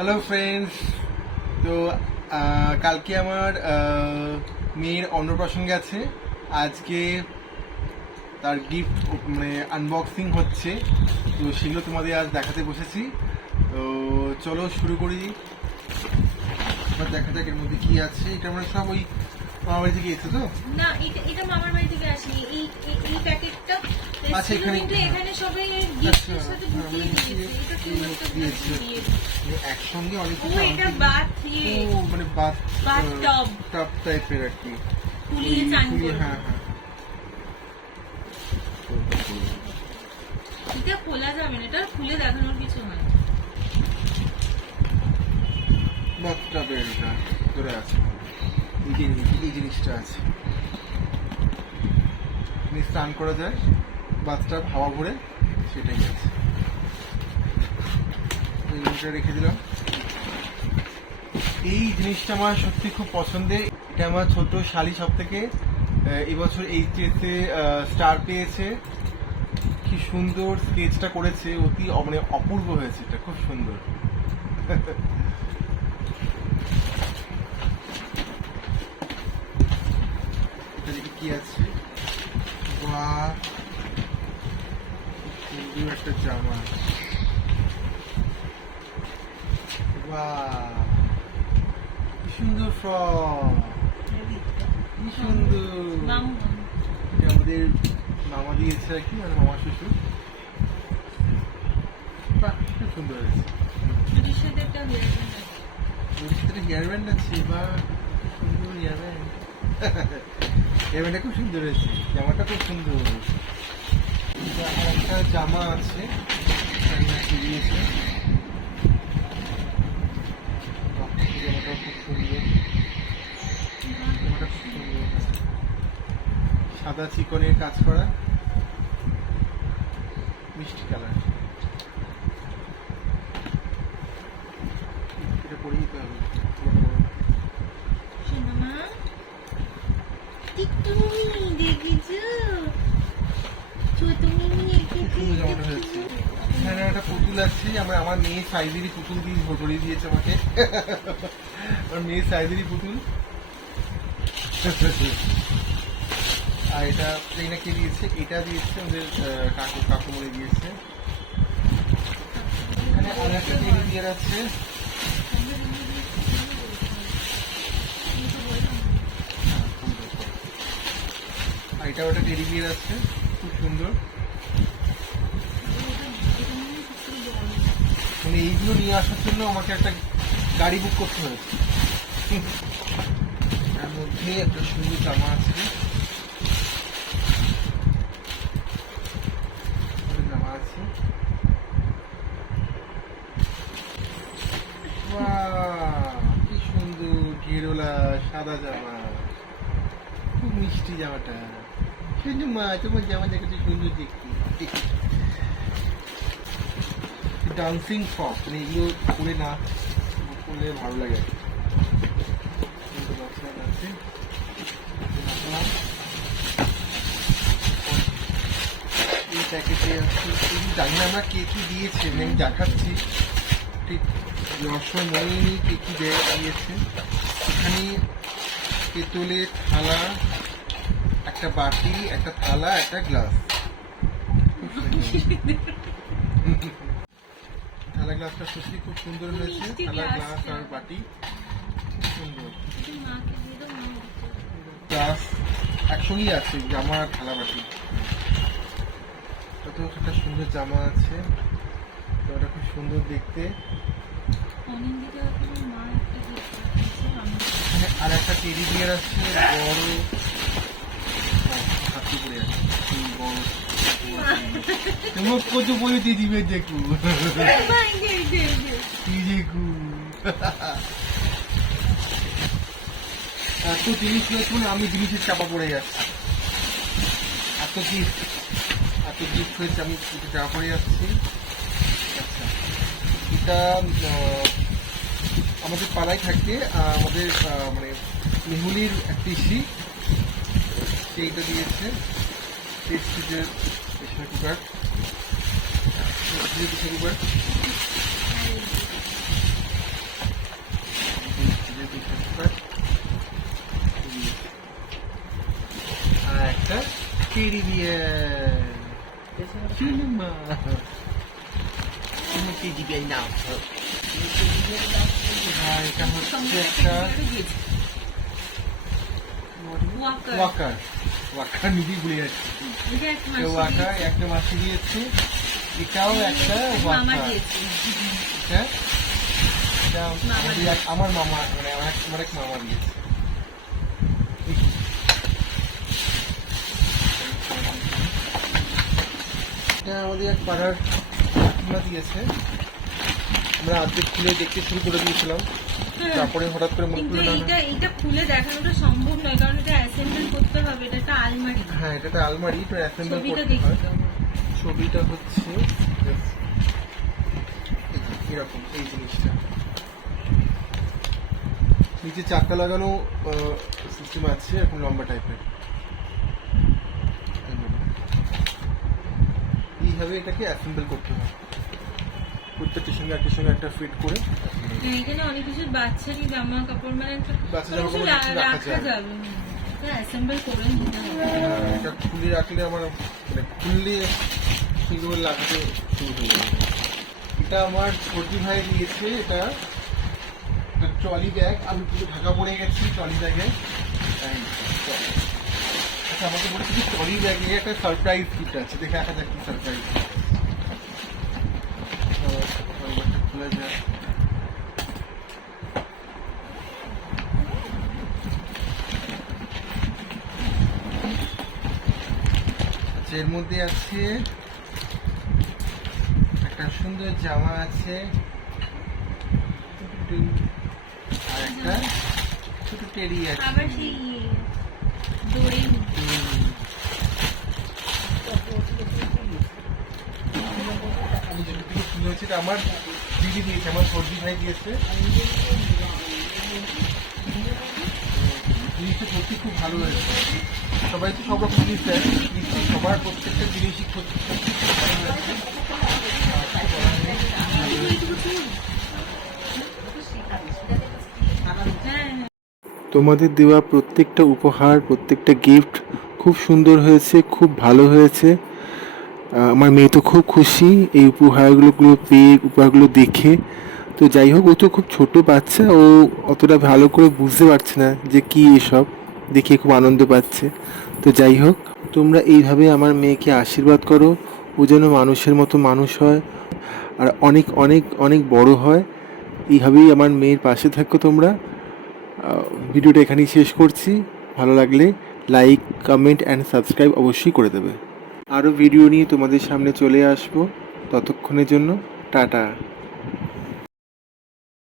Hello friends তো কালকে আমার মেয়ের অন্নপ্রাশন গেছে। আজকে তার গিফট মানে আনবক্সিং হচ্ছে। তো সেগুলো তোমাদের আজ দেখাতে বসেছি। তো চলো শুরু করি। দেখা যাক এর মধ্যে কি আছে। এটা আমরা সব ওই মামা বাড়ি থেকে এসে তো? না, এটা মামার বাড়ি থেকে আসেনি। এই প্যাকেটটা আচ্ছা, এখানে-। এখানে সবাই গিফটের সাথে ঢুকিয়ে মানে দিয়েছে। এটা কি- কি একটা দিয়েছে? দিয়ে মানে একসঙ্গে অনেক কিছু এটা বাথ ইয়ে ও মানে বাথ Bath tub. টপ টাইপের আর কি। ফুলিয়ে চান হ্যাঁ হ্যাঁ। এটা খোলা যাবে না এটা খুলে দেখানোর কিছু হয় না। বাথটাবের এটা ধরে আছে। এই জিনিসটা আছে। স্নান করা যায়? বাথটাব হাওয়া ভরে সেটাই আছে রেখে দিলাম। এই জিনিসটা আমার সত্যি খুব পছন্দের। এটা আমার ছোট শালি সব থেকে এবছর এইচএসে স্টার পেয়েছে। কি সুন্দর স্কেচটা করেছে, অতি মানে অপূর্ব হয়েছে, এটা খুব সুন্দর। কি আছে বাহ খুব সুন্দর জামা সুন্দর কি সুন্দর মামা দিয়েছে খুব সুন্দর হয়েছে ছুটির সাথে একটা হয়ে যাবে ওর সাথে হেয়ার ব্যান্ড আছে সুন্দর খুব সুন্দর হয়েছে জামাটা খুব সুন্দর একটা জামা আছে জামাটা খুব সুন্দর সাদা চিকনের কাজ করা মিষ্টি কালার। এটা পরে দিতে হবে বড়। সোনামা টিকটুমি দেখেছ ছোট মিমি খুব সুন্দর জামাটা হয়েছে এখানে একটা পুতুল আছে আমার আমার মেয়ে সাইজেরই পুতুল দিয়ে ধরিয়ে দিয়েছে আমাকে। আমার মেয়ে সাইজেরই পুতুল। আর এটা এই কে দিয়েছে? এটা দিয়েছে আমাদের আহ, কাকু কাকুমণি দিয়েছে। এখানে আর একটা বিয়ার আছে। এটা ওটা টেডি বিয়ার আছে খুব সুন্দর। এইগুলো নিয়ে আসার জন্য আমাকে একটা গাড়ি বুক করতে হয়েছে। তার মধ্যে একটা সুন্দর জামা আছে। জামা আছে। কি সুন্দর সাদা জামা। খুব মিষ্টি জামাটা। সুন্দর মা, তোমার জামা দেখেছি সুন্দর দেখতে। ডান্সিং ফ্রক মানে এগুলো পরে না করলে ভালো লাগে। কি। এই প্যাকেটে জানি না আমরা কে কি দিয়েছে মানে আমি দেখাচ্ছি। ঠিক রসময়ী কে কি দেয়া দিয়েছে। এখানে পেতলের থালা একটা বাটি একটা থালা একটা গ্লাস। থালা গ্লাসটা সত্যি খুব সুন্দর হয়েছে। থালা গ্লাস আর বাটি খুব সুন্দর। গ্লাস একসঙ্গেই আছে জামা আর থালা বাটি। কত একটা সুন্দর জামা আছে। জামাটা খুব সুন্দর দেখতে। এখানে আর একটা টেডি বিয়ার আছে বড়। হ্যাঁ, হাতি পড়ে আছে। তোমার কত বলে দিয়ে দিবে দেখু। দেখু। এত জিনিস নতুন আমি জিনিসের চাপা পড়ে যাচ্ছি। এত গিফট এত গিফট হয়েছে আমি চাপা পড়ে যাচ্ছি। আচ্ছা। এটা আমাদের পাড়ায় থাকে আমাদের মানে মেহুলির পিসি। সেইটা দিয়েছে। eksici ekmek uzak. Eksici ekmek uzak. আর একটা কেড়ি দিয়ে চুলমা তুমি কি দিবে না আর এটা হচ্ছে একটা ওয়াকার ওয়াকার নিজেই ভুলে যাচ্ছি ওয়াকার একটা মাসে দিয়েছে। এটাও একটা আমাদের এক- আমার মামা মানে আমার এক- মামা দিয়েছে। এটা আমাদের এক পাড়ার দিয়েছে। আমরা আর্ধেক খুলে দেখতে শুরু করে দিয়েছিলাম। হ্যাঁ। তারপরে হঠাৎ করে মনে করল না এইটা এইটা খুলে দেখানোটা সম্ভব নয় কারণ এটা অ্যাসেম্বল করতে হবে এটা একটা আলমারি। হ্যাঁ এটা একটা আলমারি এটা অ্যাসেম্বল করতে হয়। হবে। ছবিটা হচ্ছে এরকম এই জিনিসটা। নিচে চাকা লাগানো সিস্টেম আছে এরকম লম্বা টাইপের এইভাবে এটাকে অ্যাসেম্বল করতে হয়। প্রত্যেকটির সঙ্গে একটির সঙ্গে একটা ফিট করে। এখানে অনেক কিছু বাচ্চারই জামা কাপড় মানে বাচ্চা রা- কিছু রাখা যাবে এটা হ্যাঁ, এটা খুলে রাখলে আমার মানে খুললে সেগুলো লাগতে শুরু হয়ে যাবে। এটা আমার ছোটি ভাই দিয়েছে এটা ট্রলি ব্যাগ আমি পুরো ঢাকা পড়ে গেছি ট্রলি ব্যাগে আচ্ছা আমাকে বলেছে ট্রলি ব্যাগে একটা সারপ্রাইজ গিফট আছে। দেখে দেখা যাক কি সারপ্রাইজ যায় আচ্ছা, এর মধ্যে আছে একটা সুন্দর জামা আছে আর একটা ছোট টেডি আছে। এটা আমার দিদি দিয়েছে, আমার সর্দি ভাই দিয়েছে। জিনিসটা সত্যি খুব ভালো হয়েছে। সবাই তো সব রকম জিনিস দেয় সবার প্রত্যেকটা জিনিসই হয়েছে। তোমাদের দেওয়া প্রত্যেকটা উপহার, প্রত্যেকটা গিফট খুব সুন্দর হয়েছে, খুব ভালো হয়েছে। আমার মেয়ে তো খুব খুশি এই উপহারগুলো গুলো পেয়ে, উপহারগুলো দেখে। তো যাই হোক, ও তো খুব ছোট বাচ্চা, ও অতটা ভালো করে বুঝতে পারছে না যে কি এসব, দেখে খুব আনন্দ পাচ্ছে। তো যাই হোক, তোমরা এইভাবে আমার মেয়েকে আশীর্বাদ করো, ও যেন মানুষের মতো মানুষ হয়, আর অনেক অনেক অনেক বড় হয়। এইভাবেই আমার মেয়ের পাশে থাকো তোমরা। ভিডিওটা এখানেই শেষ করছি। ভালো লাগলে লাইক কমেন্ট অ্যান্ড সাবস্ক্রাইব অবশ্যই করে দেবে। আরও ভিডিও নিয়ে তোমাদের সামনে চলে আসব। ততক্ষণের জন্য টাটা।